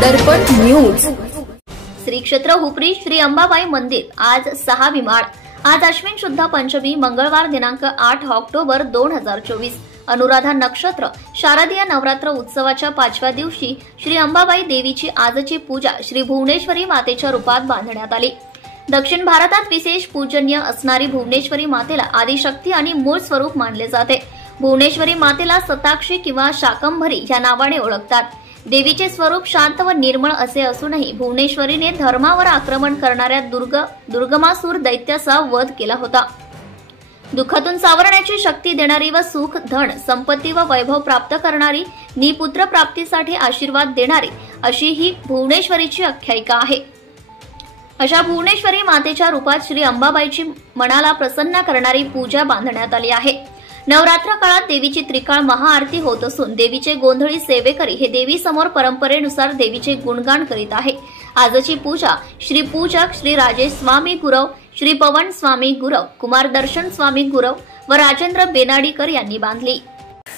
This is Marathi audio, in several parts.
दर्पण न्यूज। श्री क्षेत्र हुपरी श्री अंबाबाई मंदिर आज 6वी माळ। आज अश्विन शुद्ध पंचमी मंगळवार दिनांक 8 ऑक्टोबर 2024 अनुराधा नक्षत्र शारदीय नवरात्र उत्सवाच्या 5व्या दिवशी श्री अंबाबाई देवीची आजची पूजा श्री भुवनेश्वरी मातेच्या रूपात बांधण्यात आली। दक्षिण भारतात विशेष पूजनीय असणारी भुवनेश्वरी मातेला आदिशक्ती आणि मूळ स्वरूप मानले जाते। भुवनेश्वरी मातेला सताक्षी किंवा शाकंभरी या नावाने ओळखतात। देवीचे स्वरूप शांत व निर्मळ असे असूनही भुवनेश्वरीने धर्मावर आक्रमण करणाऱ्या दुर्गमासूर दैत्याचा वध केला होता। दुःखातून सावरण्याची शक्ती देणारी व सुख धन संपत्ती व वैभव प्राप्त करणारी, निपुत्र प्राप्तीसाठी आशीर्वाद देणारी अशी ही भुवनेश्वरीची आख्यायिका आहे। अशा भुवनेश्वरी मातेच्या रूपात श्री अंबाबाईची मनाला प्रसन्न करणारी पूजा बांधण्यात आली आहे। नवरात्र काळात देवीची त्रिकाळ महाआरती होत असून देवीचे गोंधळी सेवेकरी हे देवी समोर परंपरेनुसार देवीचे गुणगान करीत आहे। आजची पूजा श्री पूजक श्री राजेश स्वामी गुरव, श्री पवन स्वामी गुरव, कुमार दर्शन स्वामी गुरव व राजेंद्र बेनाडीकर यांनी बांधली।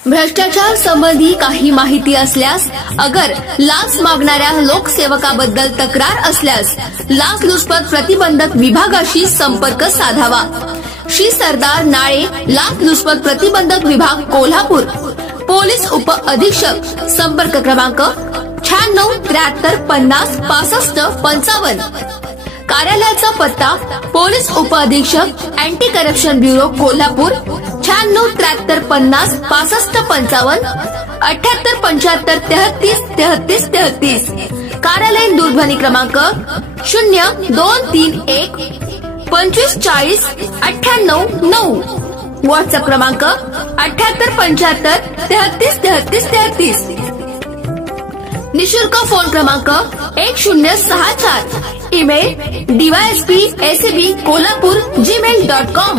भ्रष्टाचार संबंधी काही माहिती असल्यास अगर लाच मागणाऱ्या लोकसेवकाबद्दल तक्रार असल्यास लाचलुचपत प्रतिबंधक विभागाशी संपर्क साधावा। श्री सरदार नाळे लाचलुचपत प्रतिबंधक विभाग कोल्हापूर, पोलीस उप अधीक्षक, संपर्क क्रमांक 96 73 50 65 55। कार्यालयाचा पत्ता पोलीस उप अधीक्षक अँटी करप्शन ब्युरो कोल्हापूर 96 73 50 65 55 78 75 33 33 33। कार्यालयीन दूरध्वनी क्रमांक 0231 25 40 98 9। व्हॉट्सअप क्रमांक 78 75 33 33 33। निशुल्क फोन क्रमांक 1064। Email dysp@kolhapur@gmail.com।